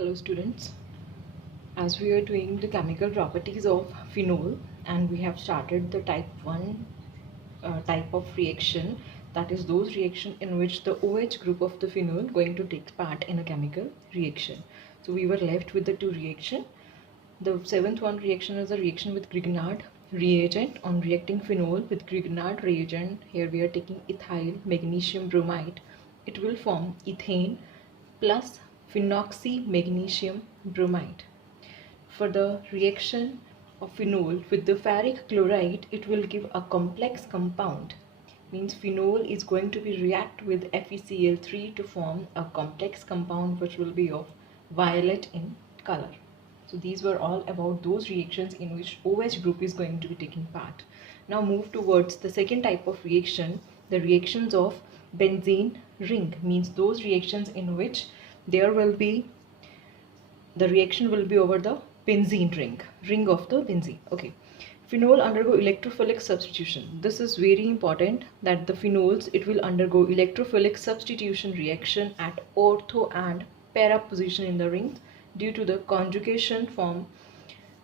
Hello students, as we are doing the chemical properties of phenol and we have started the type 1 type of reaction, that is those reaction in which the OH group of the phenol going to take part in a chemical reaction. So we were left with the two reaction. The seventh one reaction is a reaction with Grignard reagent. On reacting phenol with Grignard reagent, here we are taking ethyl magnesium bromide, it will form ethane plus phenoxy magnesium bromide. For the reaction of phenol with the ferric chloride, it will give a complex compound. Means phenol is going to be react with FeCl3 to form a complex compound which will be of violet in color. So these were all about those reactions in which OH group is going to be taking part. Now move towards the second type of reaction, the reactions of benzene ring. Means those reactions in which there will be the reaction will be over the benzene ring of the benzene. Okay, phenol undergo electrophilic substitution. This is very important that the phenols, it will undergo electrophilic substitution reaction at ortho and para position in the rings due to the conjugation form,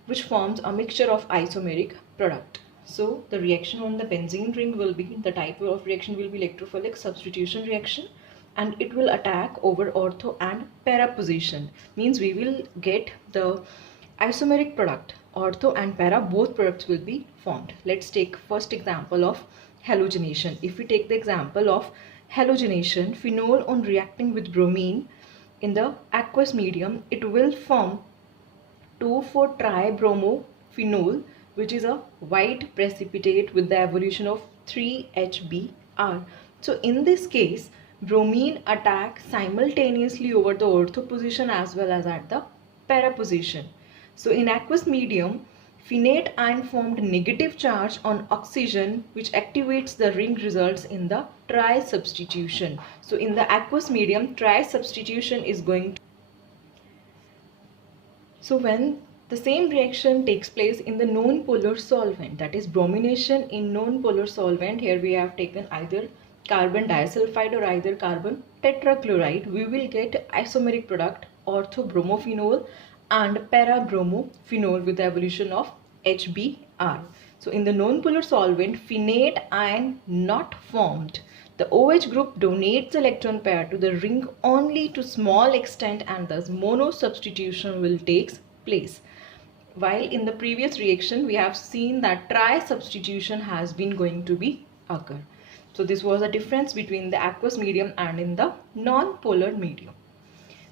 which forms a mixture of isomeric product. So the reaction on the benzene ring will be, the type of reaction will be electrophilic substitution reaction, and it will attack over ortho and para position. Means we will get the isomeric product, ortho and para, both products will be formed. Let's take first example of halogenation. If we take the example of halogenation, phenol on reacting with bromine in the aqueous medium, it will form 2,4-tribromophenol, which is a white precipitate with the evolution of 3HBr. So in this case, bromine attack simultaneously over the ortho position as well as at the para position. So in aqueous medium, phenate ion formed negative charge on oxygen, which activates the ring, results in the tri-substitution. So in the aqueous medium, tri-substitution is going to. So when the same reaction takes place in the non-polar solvent, that is bromination in non-polar solvent, here we have taken either carbon disulfide or either carbon tetrachloride, we will get isomeric product orthobromophenol and para-bromophenol with the evolution of HBr. So in the non-polar solvent, phenate ion not formed. The OH group donates the electron pair to the ring only to small extent, and thus mono substitution will take place. While in the previous reaction we have seen that tri-substitution has been going to be occur. So this was a difference between the aqueous medium and in the non-polar medium.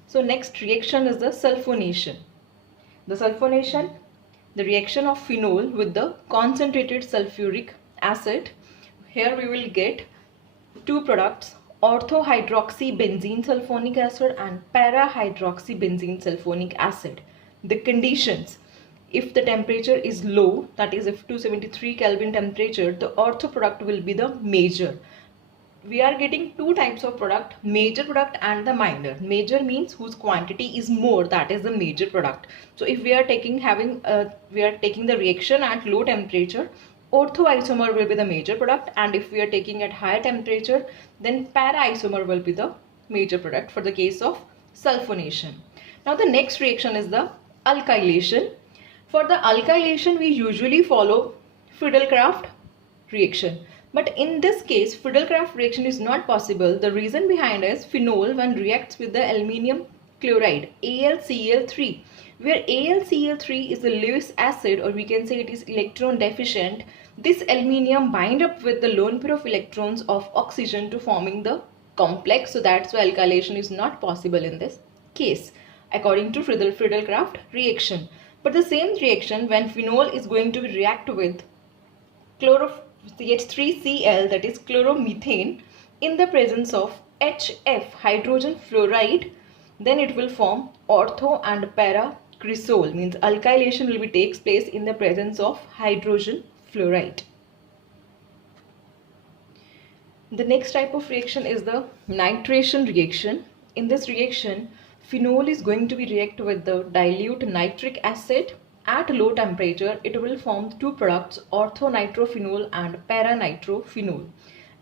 So next reaction is the sulfonation. The sulfonation, the reaction of phenol with the concentrated sulfuric acid. Here we will get two products, orthohydroxybenzene sulfonic acid and para-hydroxybenzene sulfonic acid. The conditions: if the temperature is low, that is if 273 Kelvin temperature, the ortho product will be the major. We are getting two types of product, major product and the minor. Major means whose quantity is more, that is the major product. So if we are taking the reaction at low temperature, ortho isomer will be the major product, and if we are taking at higher temperature, then para isomer will be the major product for the case of sulfonation. Now the next reaction is the alkylation. For the alkylation, we usually follow Friedel-Crafts reaction. But in this case, Friedel-Crafts reaction is not possible. The reason behind is phenol when reacts with the aluminium chloride, AlCl3, where AlCl3 is a Lewis acid, or we can say it is electron deficient. This aluminium bind up with the lone pair of electrons of oxygen to forming the complex. So that's why alkylation is not possible in this case, according to Friedel-Crafts reaction. But the same reaction when phenol is going to react with CH3Cl, that is chloromethane, in the presence of HF, hydrogen fluoride, then it will form ortho and para cresol. Means alkylation will be takes place in the presence of hydrogen fluoride. The next type of reaction is the nitration reaction. In this reaction, phenol is going to be react with the dilute nitric acid. At low temperature, it will form two products, orthonitrophenol and paranitrophenol.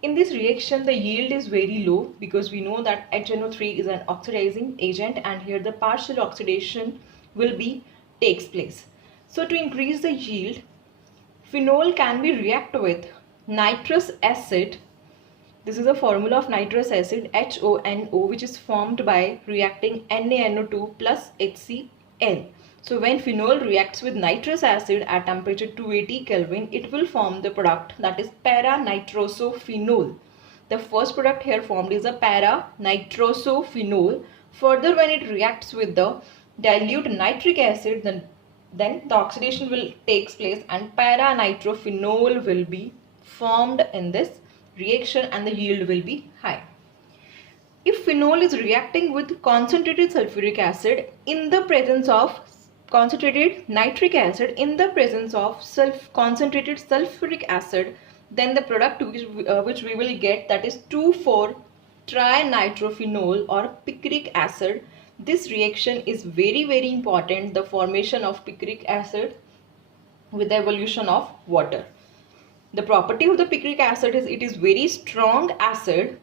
In this reaction, the yield is very low because we know that HNO3 is an oxidizing agent, and here the partial oxidation will be takes place. So to increase the yield, phenol can be reacted with nitrous acid. This is a formula of nitrous acid, HONO, which is formed by reacting NaNO2 plus HCl. So when phenol reacts with nitrous acid at temperature 280 Kelvin, it will form the product that is para-nitrosophenol. The first product here formed is a para-nitrosophenol. Further, when it reacts with the dilute nitric acid, then the oxidation will takes place and para-nitrophenol will be formed in this reaction and the yield will be high. If phenol is reacting with concentrated sulfuric acid in the presence of concentrated nitric acid in the presence of concentrated sulfuric acid, then the product which we will get, that is 2,4-trinitrophenol or picric acid. This reaction is very important, the formation of picric acid with the evolution of water. The property of the picric acid is it is very strong acid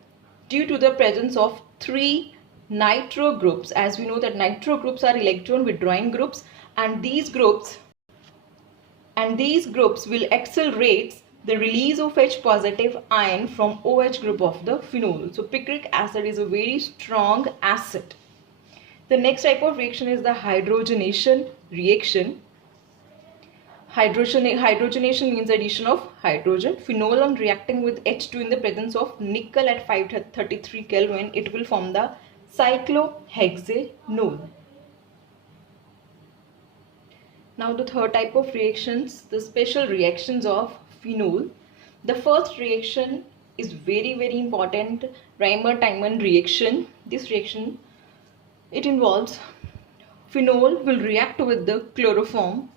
due to the presence of 3 nitro groups. As we know that nitro groups are electron withdrawing groups, and these groups will accelerate the release of H positive ion from OH group of the phenol. So picric acid is a very strong acid. The next type of reaction is the hydrogenation reaction. Hydrogenation means addition of hydrogen. Phenol on reacting with H2 in the presence of nickel at 533 Kelvin, it will form the cyclohexanol. Now the third type of reactions, the special reactions of phenol. The first reaction is very important, Reimer-Tiemann reaction. This reaction, it involves phenol will react with the chloroform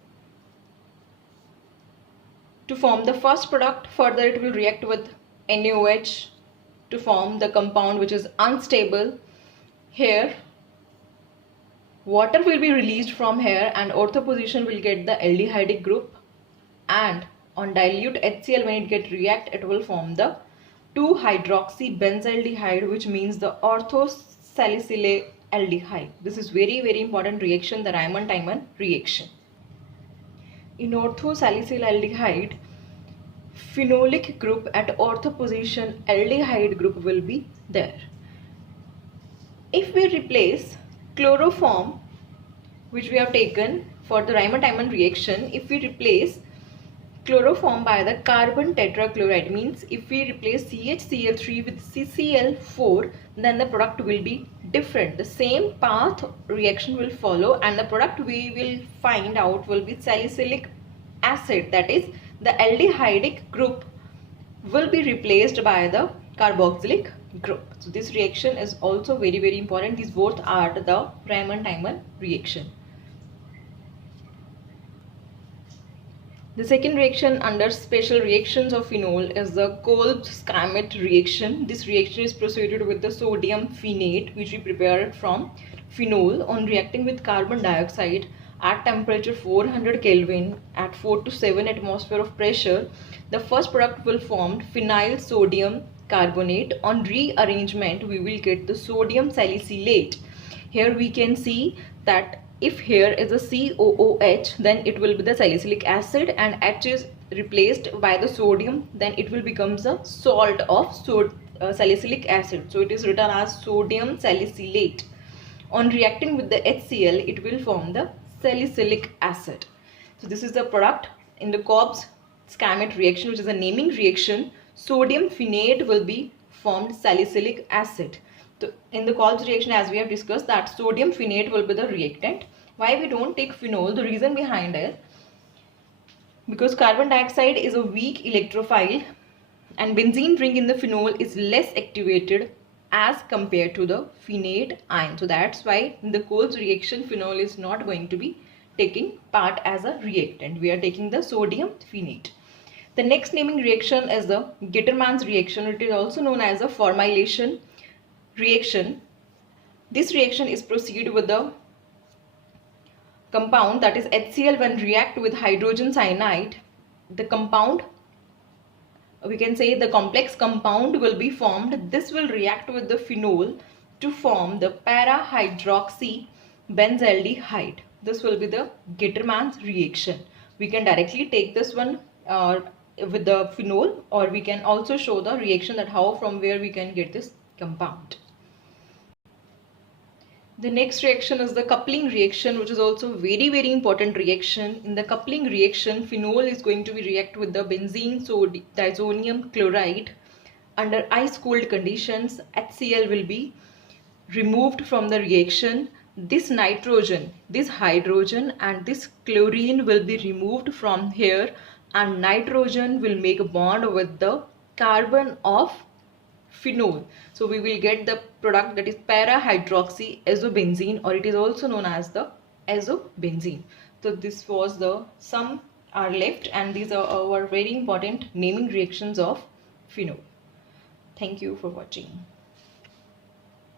to form the first product. Further, it will react with NaOH to form the compound which is unstable. Here water will be released from here and ortho position will get the aldehydic group, and on dilute HCl when it get react, it will form the 2-hydroxybenzaldehyde, which means the orthosalicylate. This is very important reaction, the Reimer-Tiemann reaction. In orthosalicylate, phenolic group at ortho position aldehyde group will be there. If we replace chloroform which we have taken for the Reimer-Tiemann reaction, if we replace chloroform by the carbon tetrachloride, means if we replace CHCl3 with CCl4, then the product will be different. The same path reaction will follow and the product we will find out will be salicylic acid, that is the aldehydic group will be replaced by the carboxylic group. So this reaction is also very important. These both are the Reimer-Tiemann reaction. The second reaction under special reactions of phenol is the Kolb-Schmitt reaction. This reaction is proceeded with the sodium phenate which we prepared from phenol on reacting with carbon dioxide at temperature 400 Kelvin at 4 to 7 atmosphere of pressure. The first product will form phenyl sodium carbonate. On rearrangement we will get the sodium salicylate. Here we can see that if here is a COOH, then it will be the salicylic acid, and H is replaced by the sodium, then it will become the salt of salicylic acid. So it is written as sodium salicylate. On reacting with the HCl, it will form the salicylic acid. So this is the product in the Kolb-Schmitt reaction, which is a naming reaction. Sodium phenate will be formed salicylic acid. So in the Kolb's reaction, as we have discussed, that sodium phenate will be the reactant. Why we don't take phenol? The reason behind it, because carbon dioxide is a weak electrophile and benzene ring in the phenol is less activated as compared to the phenate ion. So that's why in the Kolb's reaction, phenol is not going to be taking part as a reactant. We are taking the sodium phenate. The next naming reaction is the Gittermann's reaction. It is also known as a formylation reaction. This reaction is proceeded with the compound, that is HCl, when react with hydrogen cyanide. The compound we can say the complex compound will be formed. This will react with the phenol to form the para-hydroxy benzaldehyde. This will be the Gettermann's reaction. We can directly take this one with the phenol, or we can also show the reaction that how from where we can get this compound. The next reaction is the coupling reaction, which is also very important reaction. In the coupling reaction, phenol is going to be react with the benzene diazonium chloride. Under ice cooled conditions, HCl will be removed from the reaction. This nitrogen, this hydrogen and this chlorine will be removed from here, and nitrogen will make a bond with the carbon of phenol. So we will get the product that is para-hydroxy azobenzene, or it is also known as the azobenzene. So this was the some are left, and these are our very important naming reactions of phenol. Thank you for watching.